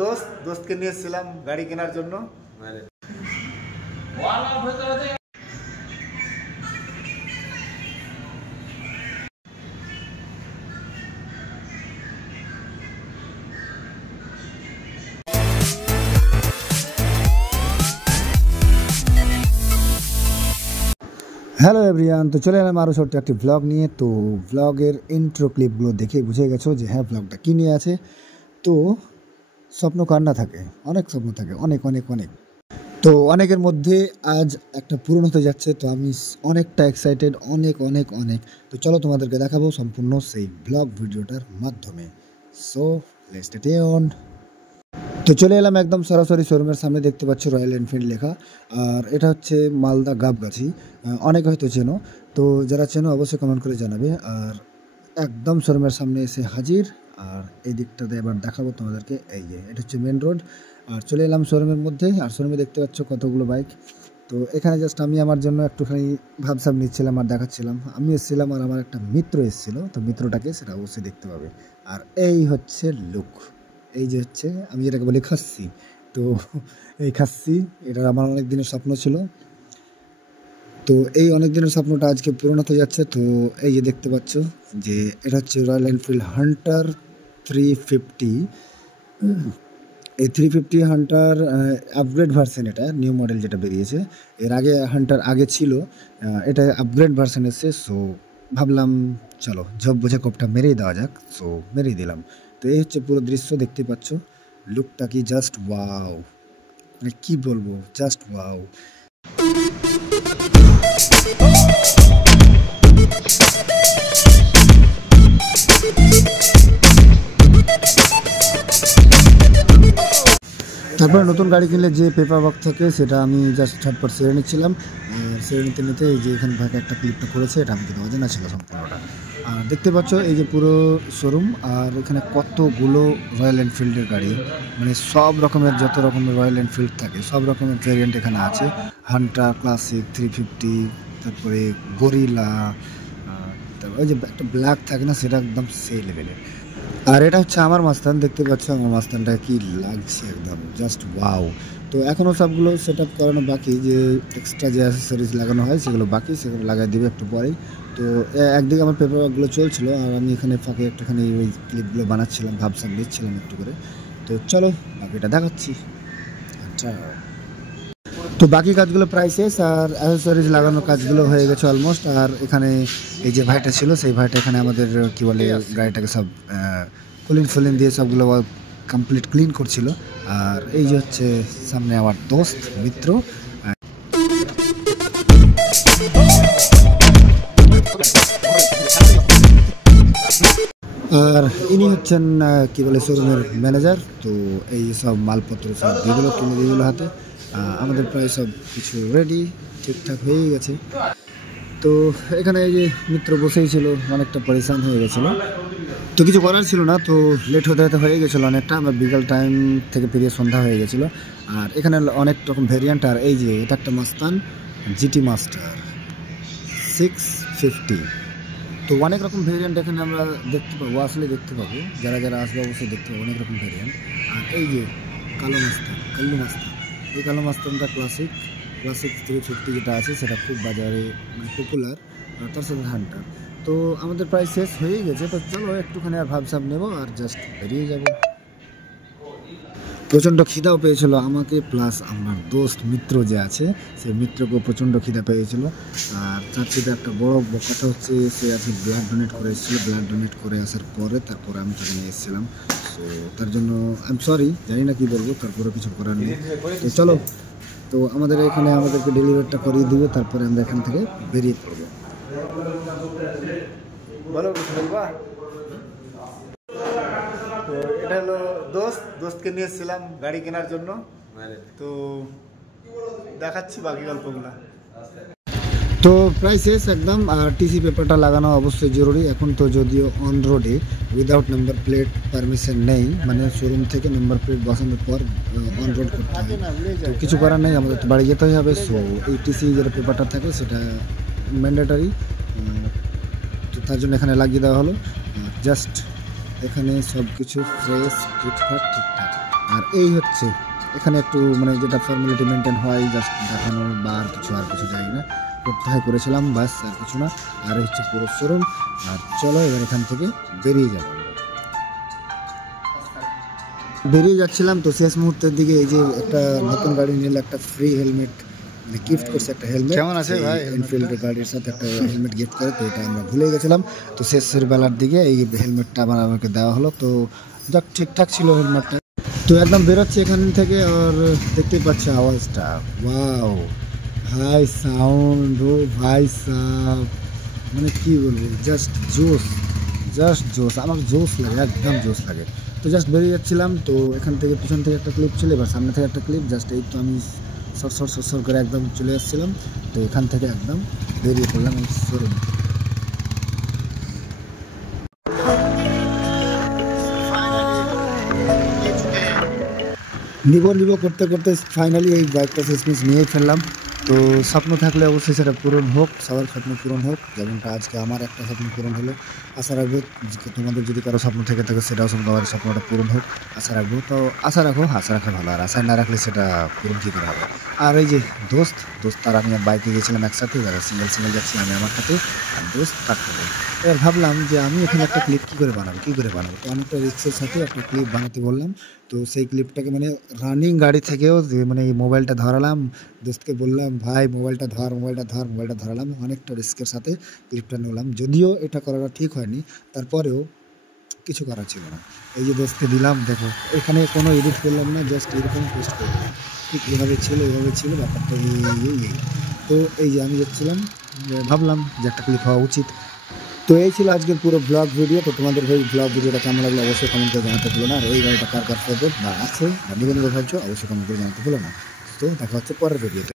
দোস্তকে নিয়ে এসেছিলাম গাড়ি কেনার জন্য। হ্যালো এভরিওয়ান, তো চলে এলাম আরও ছোট্ট একটি ব্লগ নিয়ে। তো ব্লগের ইন্ট্রো ক্লিপগুলো দেখে বুঝে গেছো যে হ্যাঁ ব্লগটা কী নিয়ে আছে। তো স্বপ্ন কার না থাকে, অনেক স্বপ্ন থাকে, অনেক অনেক অনেক। তো অনেকের মধ্যে আজ একটা পূরণ হতে যাচ্ছে, তো আমি অনেকটা এক্সাইটেড, অনেক অনেক অনেক। তো চলো তোমাদেরকে দেখাবো সম্পূর্ণ সেই ব্লগ ভিডিওটার মাধ্যমে। So let's stay tuned. তো চলে এলাম একদম সরাসরি শোরুমের সামনে। দেখতে পাচ্ছ রয়্যাল এনফিল্ড লেখা, আর এটা হচ্ছে মালদা গাবগাছি। অনেকে হয়তো চেনো, তো যারা চেনো অবশ্যই কমেন্ট করে জানাবে। আর একদম শোরুমের সামনে এসে হাজির। আর এই দিকটাতে এবার দেখাবো তোমাদেরকে, এই যে এটা হচ্ছে মেন রোড। আর চলে এলাম শোরুমের মধ্যে, আর শোরুমে দেখতে পাচ্ছ কতগুলো বাইক। তো এখানে জাস্ট আমি আমার জন্য একটুখানি ভাবসাব নিচ্ছিলাম আর দেখাচ্ছিলাম। আমি এসেছিলাম আর আমার একটা মিত্র এসেছিলো, তো মিত্রটাকে সেটা অবশ্যই দেখতে পাবে। আর এই হচ্ছে লুক, এই যে হচ্ছে আমি যেটাকে বলি খাসি। তো এই খাসি, এটা আমার অনেক দিনের স্বপ্ন ছিল। তো এই অনেক দিনের স্বপ্নটা আজকে পূরণ হতে যাচ্ছে। তো এই যে দেখতে পাচ্ছ যে এটা হচ্ছে রয়্যাল এনফিল্ড হান্টার 350। এই 350 হান্টার আপগ্রেড ভার্সন, এটা নিউ মডেল যেটা বেরিয়েছে। এর আগে হান্টার আগে ছিল, এটা আপগ্রেড ভার্সন এসছে। সো ভাবলাম চলো ঝপ বোঝা কোপটা মেরেই দেওয়া যাক। সো মেরেই দিলাম। তো এই হচ্ছে পুরো দৃশ্য, দেখতে পাচ্ছ লুকটা কি জাস্ট ওয়াও, মানে কী বলবো, জাস্ট ওয়াও। তারপরে নতুন গাড়ি কিনলে যে পেপার ওয়ার্ক থাকে সেটা আমি জাস্ট ঝটপট সেরে নিচ্ছিলাম। আর সেরে নিতে নিতে এই যে এখানে ভাগে একটা ক্লিপটা করেছে, এটা আমি কিন্তু অজানা ছিল সম্পূর্ণটা। আর দেখতে পাচ্ছ এই যে পুরো শোরুম, আর এখানে কতগুলো রয়্যাল এনফিল্ডের গাড়ি, মানে সব রকমের, যত রকমের রয়্যাল এনফিল্ড থাকে সব রকমের ভ্যারিয়েন্ট এখানে আছে। হান্টার, ক্লাসিক, 350, তারপরে গরিলা, তারপরে ওই যে একটা ব্ল্যাক থাকে না, সেটা একদম সেই লেভেলের। আর এটা হচ্ছে আমার মাস্তান, দেখতে পাচ্ছ আমার মাস্তানটা কি লাগছে, একদম জাস্ট ওয়াও। তো এখনও সবগুলো সেট আপ করানো বাকি, যে এক্সট্রা যে অ্যাসেসরিজ লাগানো হয় সেগুলো বাকি, সেগুলো লাগাই দেবে একটু পরেই। তো একদিকে আমার পেপার ওয়ার্কগুলো চলছিল, আর আমি এখানে ফাঁকে একটুখানি ওই ক্লিপগুলো বানাচ্ছিলাম, ভাবসাব নিচ্ছিলাম একটু করে। তো চলো বাকিটা দেখাচ্ছি। আচ্ছা, তো বাকি কাজগুলো প্রায় শেষ, আর অ্যাসেসরিজ লাগানোর কাজগুলো হয়ে গেছে অলমোস্ট। আর এখানে এই যে ভাইটা ছিল, সেই ভাইটা এখানে আমাদের কি বলে গাড়িটাকে সব ফুলিন দিয়ে সবগুলো কমপ্লিট ক্লিন করছিল। আর এই যে হচ্ছে সামনে আমার দোস্ত মিত্র, আর ইনি হচ্ছেন কি বলে শোরুমের ম্যানেজার। তো এই সব মালপত্র সব যেগুলো কিনে যেগুলো হাতে, আমাদের প্রায় সব কিছু রেডি ঠিকঠাক হয়েই গেছে। তো এখানে এই যে মিত্র বসেই ছিল, অনেকটা পরেশান হয়ে গেছিলো, তো কিছু করার ছিল না। তো লেট হতে হয়ে গেছিলো অনেকটা, আমরা বিকাল টাইম থেকে পেরিয়ে সন্ধ্যা হয়ে গেছিলো। আর এখানে অনেক রকম ভেরিয়েন্ট, আর এই যে এটা একটা মাস্তান জিটি মাস্টার 650। তো অনেক রকম ভেরিয়েন্ট এখানে আমরা দেখতে পাবো, আসলে দেখতে পাবো, যারা যারা আসবে অবশ্যই দেখতে পাবো অনেক রকম ভেরিয়েন্ট। আর এই যে কালো মাস্তান, এই কালো মাস্তানটা ক্লাসিক 350 যেটা আছে, সেটা খুব বাজারে মানে পপুলার। আর তার সাথে হান্টার। তো আমাদের প্রায় শেষ হয়েই গেছে, তো চলো একটুখানি আর ভাবসাব নেবো আর জাস্ট বেরিয়ে যাবো। প্রচণ্ড খিদাও পেয়েছিল আমাকে, প্লাস আমার দোস্ত মিত্র যে আছে সেই মিত্রকেও প্রচণ্ড খিদা পেয়েছিল। আর তার সাথে একটা বড় কথা হচ্ছে, সে আজকে ব্লাড ডোনেট করে এসেছিলো। ব্লাড ডোনেট করে আসার পরে তারপরে আমি তাকে নিয়ে এসেছিলাম। সো তার জন্য আই এম সরি, জানি না কী বলবো, তারপরে কিছু করার নেই। তো চলো, তো আমাদের এখানে আমাদেরকে ডেলিভারিটা করিয়ে দিবে, তারপরে আমরা এখান থেকে বেরিয়ে পড়বো। বলো বলবা। তো এটা হলো দোস্তকে নিয়ে এসেছিলাম গাড়ি কেনার জন্য। তো দেখাচ্ছি বাকি গল্পগুলো। তো প্রায় শেষ একদম। আর টিসি পেপারটা লাগানো অবশ্যই জরুরি এখন, তো যদিও অন রোডে উইদাউট নাম্বার প্লেট পারমিশন নেই, মানে শোরুম থেকে নাম্বার প্লেট বসানোর পর অন রোড করতে হবে। তো কিছু করার নেই, আমাদের তো বাড়ি যেতেই হবে। সো এই টিসি যেটা পেপারটা থাকে সেটা ম্যান্ডেটারি, তো তার জন্য এখানে লাগিয়ে দেওয়া হলো। জাস্ট এখানে সব কিছু ফ্রেশ, ফিটফাট, ঠিকঠাক। আর এই হচ্ছে এখানে একটু মানে যেটা ফর্মালিটি মেনটেন হয়, জাস্ট দেখানো বা আর কিছু যাই না, করতে হয় করেছিলাম, বাস আর কিছু না। আর এই হচ্ছে পুরো শোরুম। আর চলো এবার এখান থেকে বেরিয়ে যাবো। বেরিয়ে যাচ্ছিলাম তো শেষ মুহূর্তের দিকে এই যে একটা নতুন গাড়ি নিলে একটা ফ্রি হেলমেট গিফট করছে, একটা হেলমেট। কেমন আছে ভাই? এনফিল্ডের গাড়ির সাথে একটা হেলমেট গিফট করে, তো এটা আমরা ভুলে গেছিলাম। তো শেষের বেলার দিকে এই হেলমেটটা আবার আমাকে দেওয়া হলো, তো যাক ঠিকঠাক ছিল হেলমেটটা। তো একদম বেরোচ্ছি এখান থেকে, আর দেখতেই পাচ্ছি আওয়াজটা, ওয়াও ভাই সাউন্ড, ও ভাই সাহ, মানে কী বলবো, জাস্ট জোস, আমার জোস লাগে, একদম জোস লাগে। তো জাস্ট বেরিয়ে যাচ্ছিলাম, তো এখান থেকে পিছন থেকে একটা ক্লিপ ছিল, এবার সামনে থেকে একটা ক্লিপ, জাস্ট এই তো আমি সর করে একদম চলে আসছিলাম। তো এখান থেকে একদম বেরিয়ে পড়লাম এই শোরুমে। নিব করতে করতে ফাইনালি এই বাইকটা শেষমেশ নিয়েই ফেললাম। তো স্বপ্ন থাকলে অবশ্যই সেটা পূরণ হোক, সবার স্বপ্ন পূরণ হোক, যেমনটা আজকে আমার একটা স্বপ্ন পূরণ হলো। আশা রাখবো তোমাদের যদি কারো স্বপ্ন থেকে থাকে সেটাও তোমার স্বপ্নটা পূরণ হোক, আশা রাখবো। তো আশা রাখা ভালো, আর আশা না রাখলে সেটা পূরণ কী করে হবে। আর এই যে দোস্ত আর আমি বাইকে গেছিলাম একসাথে, যারা সিঙ্গেল যাচ্ছি, আমি আমার সাথে, আর দোস্ত তার সাথে। এবার ভাবলাম যে আমি এখানে একটা ক্লিপ কী করে বানাবো। তো আমি একটা রিক্সের সাথে একটা ক্লিপ বানাতে বললাম। তো সেই ক্লিপটাকে মানে রানিং গাড়ি থেকেও যে মানে এই মোবাইলটা ধরালাম, দোস্তকে বললাম ভাই মোবাইলটা ধরালাম, অনেকটা রিস্কের সাথে ক্লিপটা নিলাম। যদিও এটা করাটা ঠিক হয়নি, তারপরেও কিছু করার ছিল না। এই যে দোস্তকে দিলাম, দেখো এখানে কোনো এডিট করলাম না, জাস্ট এরকম পোস্ট করলাম, ঠিক এভাবে ছিল ব্যাপারটা। এই তো এই যে আমি যাচ্ছিলাম, ভাবলাম যে একটা ক্লিপ হওয়া উচিত। তো এই ছিল আজকের পুরো ব্লগ ভিডিও। তো তোমাদের এই ব্লগ ভিডিওটা কেমন লাগলো অবশ্যই কমেন্ট করে জানাতে ভুলো না। আর এই গাড়িটা কার ফেভারিট বা আছে বা নিবেন ভাবছো অবশ্যই কমেন্ট করে জানাতে ভুলো না। তো দেখা হচ্ছে পরের ভিডিওতে।